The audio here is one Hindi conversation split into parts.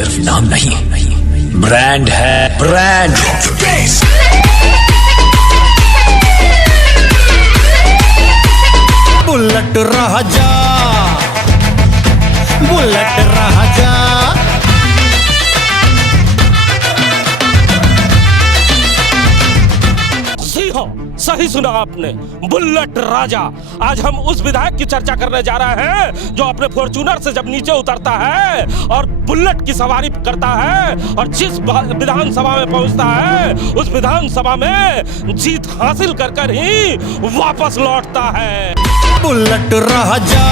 सिर्फ नाम नहीं, ब्रांड है, ब्रांड। बुलेट राजा, बुलेट राजा। सही सुना आपने, बुलेट राजा। आज हम उस विधायक की चर्चा करने जा रहे हैं जो अपने फॉर्च्यूनर से जब नीचे उतरता है और बुलेट की सवारी करता है और जिस विधानसभा में पहुंचता है उस विधानसभा में जीत हासिल कर कर ही वापस लौटता है। बुलेट राजा,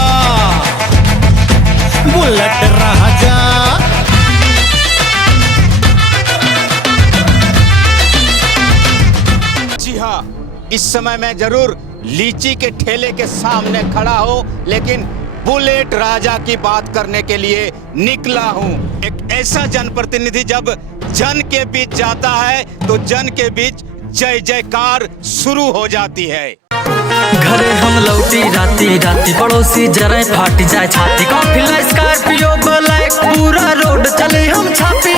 बुलेट राजा। जी हाँ, इस समय मैं जरूर लीची के ठेले के सामने खड़ा हूँ, लेकिन बुलेट राजा की बात करने के लिए निकला हूँ। एक ऐसा जनप्रतिनिधि जब जन के बीच जाता है तो जन के बीच जय जयकार शुरू हो जाती है। घरे हम लौटी राती राती, पड़ोसी जरे फाटी जाए छाती। काफिला स्कॉर्पियो ब्लैक, पूरा रोड चले हम छाती।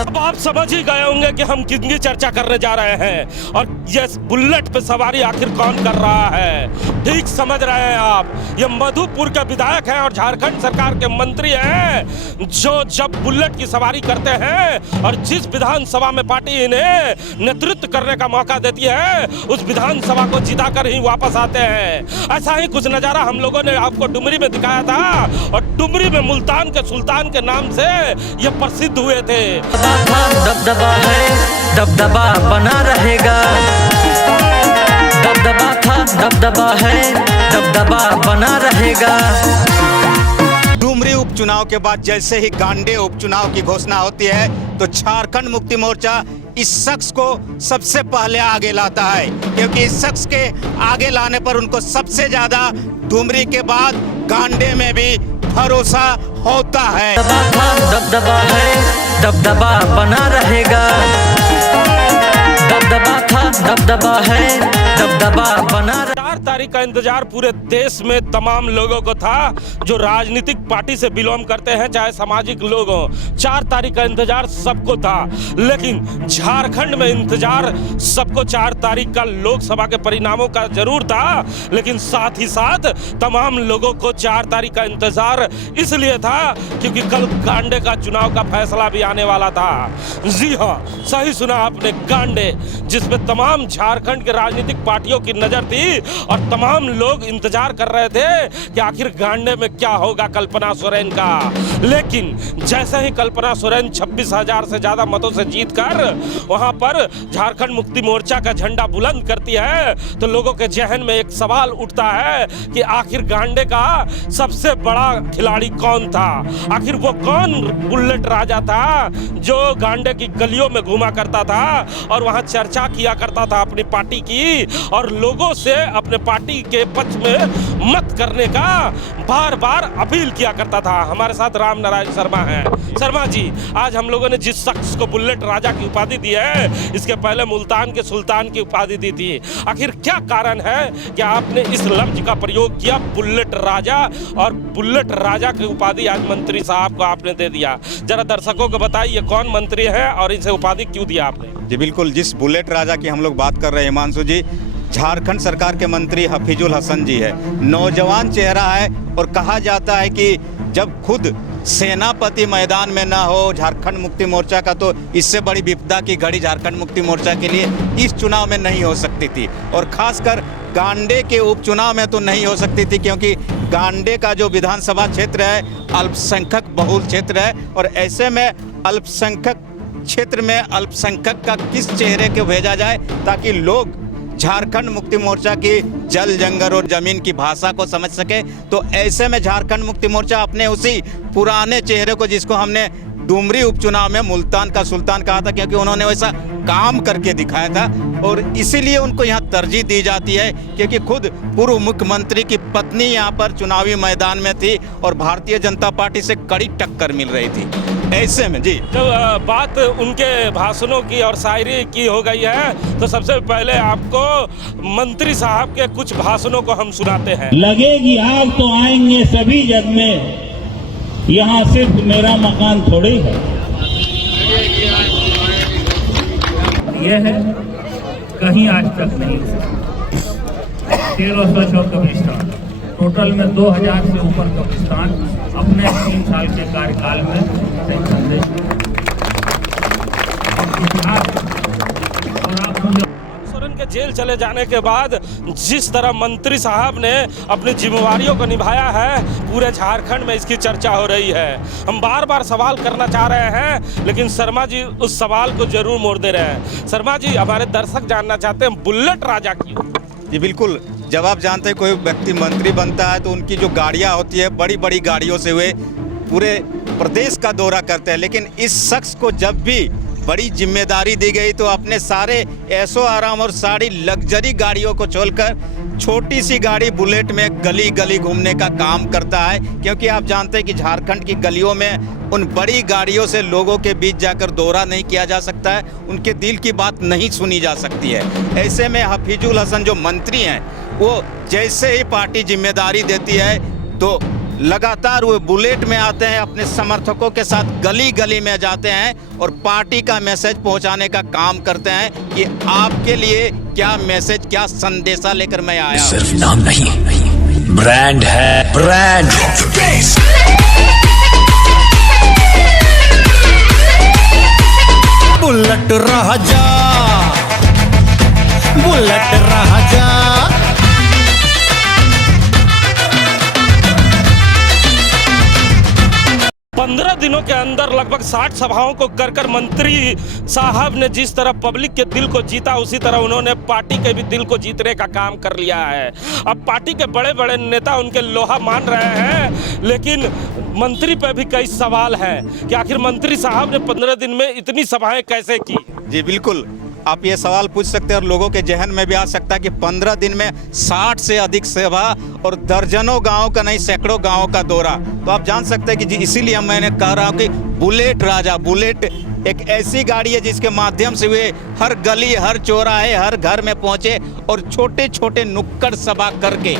अब आप समझ ही गए होंगे कि हम कितनी चर्चा करने जा रहे हैं और ये बुलेट पे सवारी आखिर कौन कर रहा है। ठीक समझ रहे हैं आप, ये मधुपुर के विधायक हैं और झारखंड सरकार के मंत्री हैं जो जब बुलेट की सवारी करते हैं और जिस विधानसभा में पार्टी इन्हें नेतृत्व करने का मौका देती है उस विधानसभा को जिता कर ही वापस आते हैं। ऐसा ही कुछ नजारा हम लोगों ने आपको डुमरी में दिखाया था और डुमरी में मुल्तान के सुल्तान के नाम से ये प्रसिद्ध हुए थे। दबदबा है, दबदबा बना रहेगा। दबदबा था, दबदबा है, दबदबा बना रहेगा। डुमरी उपचुनाव के बाद जैसे ही गांडे उपचुनाव की घोषणा होती है तो झारखंड मुक्ति मोर्चा इस शख्स को सबसे पहले आगे लाता है, क्योंकि इस शख्स के आगे लाने पर उनको सबसे ज्यादा डुमरी के बाद गांडे में भी भरोसा होता है। दबदबा है, दबदबा बना रहेगा। दबदबा था, दबदबा है, दबदबा बना। 4 तारीख का इंतजार पूरे देश में तमाम लोगों को था जो राजनीतिक पार्टी से बिलोंग करते हैं, चाहे सामाजिक लोग हों। 4 तारीख का इंतजार सबको था, लेकिन झारखंड में इंतजार सबको 4 तारीख का लोकसभा के परिणामों का जरूर था, लेकिन साथ ही साथ तमाम लोगों को 4 तारीख का इंतजार इसलिए था क्योंकि कल गांडे का चुनाव का फैसला भी आने वाला था। जी हाँ, सही सुना आपने, गांडे, जिसमें तमाम झारखंड के राजनीतिक पार्टियों की नजर थी और तमाम लोग इंतजार कर रहे थे कि आखिर गांडे में क्या होगा कल्पना सोरेन का। लेकिन जैसे ही कल्पना सोरेन 26,000 से ज्यादा मतों से जीतकर वहां पर झारखंड मुक्ति मोर्चा का झंडा बुलंद करती है तो लोगों के जहन में एक सवाल उठता है कि आखिर गांडे का सबसे बड़ा खिलाड़ी कौन था। आखिर वो कौन बुलेट राजा था जो गांडे की गलियों में घूमा करता था और वहां चर्चा किया करता था अपनी पार्टी की और लोगों से अपने पार्टी के पक्ष में मत करने का बार बार अपील किया करता था। हमारे साथ राम नारायण शर्मा हैं। शर्मा जी, आज हम लोगों ने जिस शख्स को बुलेट राजा की उपाधि दी है, इसके पहले मुल्तान के सुल्तान की उपाधि दी थी। आखिर क्या कारण है कि आपने इस लफ्ज का प्रयोग किया बुलेट राजा और बुलेट राजा की उपाधि आज मंत्री साहब को आपने दे दिया? जरा दर्शकों को बताइए कौन मंत्री है और इसे उपाधि क्यों दिया आपने? जी बिल्कुल, जिस बुलेट राजा की हम लोग बात कर रहे हैं हिमांशु जी, झारखंड सरकार के मंत्री हफीजुल हसन जी है। नौजवान चेहरा है और कहा जाता है कि जब खुद सेनापति मैदान में ना हो झारखंड मुक्ति मोर्चा का तो इससे बड़ी विपदा की घड़ी झारखंड मुक्ति मोर्चा के लिए इस चुनाव में नहीं हो सकती थी और खासकर गांडे के उपचुनाव में तो नहीं हो सकती थी, क्योंकि गांडे का जो विधानसभा क्षेत्र है अल्पसंख्यक बहुल क्षेत्र है और ऐसे में अल्पसंख्यक क्षेत्र में अल्पसंख्यक का किस चेहरे को भेजा जाए ताकि लोग झारखंड मुक्ति मोर्चा की जल जंगल और जमीन की भाषा को समझ सके। तो ऐसे में झारखंड मुक्ति मोर्चा अपने उसी पुराने चेहरे को, जिसको हमने डुमरी उपचुनाव में मुल्तान का सुल्तान कहा था क्योंकि उन्होंने वैसा काम करके दिखाया था और इसीलिए उनको यहाँ तरजीह दी जाती है, क्योंकि खुद पूर्व मुख्यमंत्री की पत्नी यहाँ पर चुनावी मैदान में थी और भारतीय जनता पार्टी से कड़ी टक्कर मिल रही थी। ऐसे में जी जब बात उनके भाषणों की और शायरी की हो गई है तो सबसे पहले आपको मंत्री साहब के कुछ भाषणों को हम सुनाते हैं। लगेगी आग तो आएंगे सभी जग में, यहाँ सिर्फ मेरा मकान थोड़ी है, यह है कहीं आज तक नहीं। 1300 कब्रिस्तान, टोटल में 2000 से ऊपर कब्रिस्तान अपने 3 साल के कार्यकाल में सोरेन के जेल चले जाने के बाद जिस तरह मंत्री साहब ने अपनी जिम्मेवारियों को निभाया है, पूरे झारखंड में इसकी चर्चा हो रही है। हम बार बार सवाल करना चाह रहे हैं, लेकिन शर्मा जी उस सवाल को जरूर मोड़ दे रहे हैं। शर्मा जी, हमारे दर्शक जानना चाहते हैं बुलेट राजा क्यों? जी बिल्कुल, जब आप जानते हैं कोई व्यक्ति मंत्री बनता है तो उनकी जो गाड़ियाँ होती है, बड़ी बड़ी गाड़ियों से वे पूरे प्रदेश का दौरा करते हैं, लेकिन इस शख्स को जब भी बड़ी जिम्मेदारी दी गई तो अपने सारे ऐशो आराम और सारी लग्जरी गाड़ियों को छोड़कर छोटी सी गाड़ी बुलेट में गली गली घूमने का काम करता है, क्योंकि आप जानते हैं कि झारखंड की गलियों में उन बड़ी गाड़ियों से लोगों के बीच जाकर दौरा नहीं किया जा सकता है, उनके दिल की बात नहीं सुनी जा सकती है। ऐसे में हफीजुल हसन जो मंत्री हैं, वो जैसे ही पार्टी जिम्मेदारी देती है तो लगातार वो बुलेट में आते हैं, अपने समर्थकों के साथ गली गली में जाते हैं और पार्टी का मैसेज पहुंचाने का काम करते हैं कि आपके लिए क्या मैसेज, क्या संदेशा लेकर मैं आया। सिर्फ नाम नहीं, ब्रांड है, ब्रांड। बुलेट राजा, बुलेट राजा। 15 दिनों के अंदर लगभग 60 सभाओं को कर मंत्री साहब ने जिस तरह पब्लिक के दिल को जीता, उसी तरह उन्होंने पार्टी के भी दिल को जीतने का काम कर लिया है। अब पार्टी के बड़े बड़े नेता उनके लोहा मान रहे हैं, लेकिन मंत्री पे भी कई सवाल हैं कि आखिर मंत्री साहब ने 15 दिन में इतनी सभाएं कैसे की। जी बिल्कुल, आप ये सवाल पूछ सकते हैं और लोगों के जहन में भी आ सकता है कि 15 दिन में 60 से अधिक सभा और दर्जनों गांव का नहीं, सैकड़ों गांव का दौरा। तो आप जान सकते हैं कि जी इसीलिए मैंने कह रहा हूँ कि बुलेट राजा, बुलेट एक ऐसी गाड़ी है जिसके माध्यम से वे हर गली, हर चौराहे, हर घर में पहुंचे और छोटे छोटे नुक्कड़ सभा करके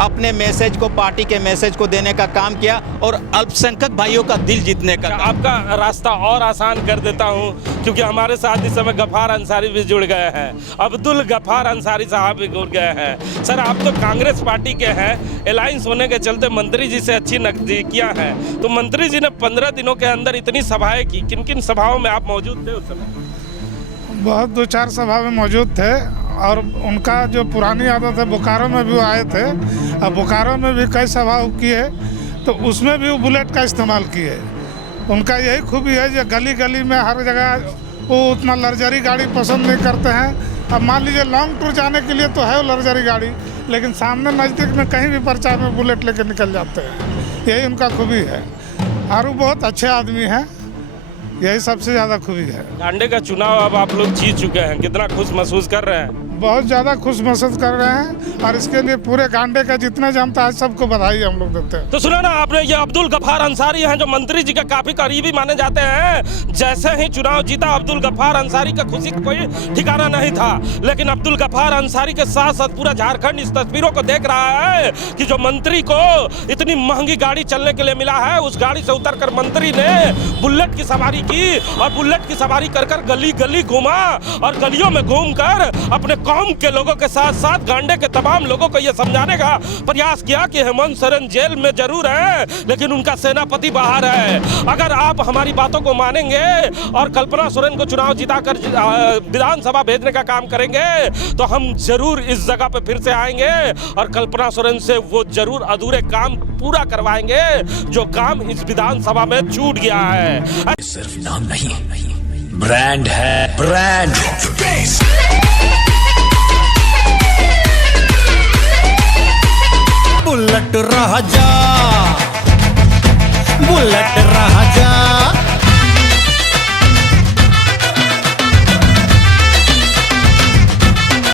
अपने मैसेज को, पार्टी के मैसेज को देने का काम किया और अल्पसंख्यक भाइयों का दिल जीतने का। आपका रास्ता और आसान कर देता हूं, क्योंकि हमारे साथ इस समय गफ्फार अंसारी भी जुड़ गए हैं, अब्दुल गफ्फार अंसारी साहब भी जुड़ गए हैं। सर, आप तो कांग्रेस पार्टी के हैं, अलायंस होने के चलते मंत्री जी से अच्छी नजदीकियां हैं, तो मंत्री जी ने 15 दिनों के अंदर इतनी सभाएं की, किन किन सभाओं में आप मौजूद थे उस समय? बहुत 2-4 सभा में मौजूद थे और उनका जो पुरानी आदत है, बोकारो में भी वो आए थे और बोकारो में भी कई सभा किए, तो उसमें भी वो बुलेट का इस्तेमाल किए। उनका यही खूबी है जो गली गली में हर जगह वो उतना लग्जरी गाड़ी पसंद नहीं करते हैं। अब मान लीजिए लॉन्ग टूर जाने के लिए तो है वो लग्जरी गाड़ी, लेकिन सामने नज़दीक में कहीं भी प्रचार में बुलेट लेकर निकल जाते हैं, यही उनका खूबी है। और वो बहुत अच्छे आदमी हैं, यही सबसे ज़्यादा खूबी है। गांडे का चुनाव अब आप लोग जीत चुके हैं, कितना खुश महसूस कर रहे हैं? बहुत ज़्यादा खुश महसूस कर रहे हैं और इसके लिए पूरे गांडे का जितना जानता है सबको बधाई हम लोग देते हैं। तो सुना ना आपने, ये अब्दुल गफ्फार अंसारी हैं जो मंत्री जी के काफी करीबी माने जाते हैं। जैसे ही चुनाव जीता, अब्दुल गफ्फार अंसारी का खुशी का कोई ठिकाना नहीं था, लेकिन अब्दुल गफ्फार अंसारी के साथ साथ पूरा झारखंड इस तस्वीरों को देख रहा है कि जो मंत्री को इतनी महंगी गाड़ी चलने के लिए मिला है, उस गाड़ी से उतरकर मंत्री ने बुलेट की सवारी की और बुलेट की सवारी कर गली गली घूमा और गलियों में घूमकर अपने कौम के लोगों के साथ साथ गांडे के तमाम लोगों को यह समझाने का प्रयास किया कि हेमंत सोरेन जेल में जरूर है, लेकिन उनका सेनापति बाहर है। अगर आप हमारी बातों को मानेंगे और कल्पना सोरेन को चुनाव जिताकर विधानसभा भेजने का काम करेंगे, तो हम जरूर इस जगह पे फिर से आएंगे और कल्पना सोरेन से वो जरूर अधूरे काम पूरा करवाएंगे जो काम इस विधानसभा में छूट गया है। सिर्फ नाम नहीं, ब्रांड है, ब्रांड। बुलेट राजा, बुलेट राजा।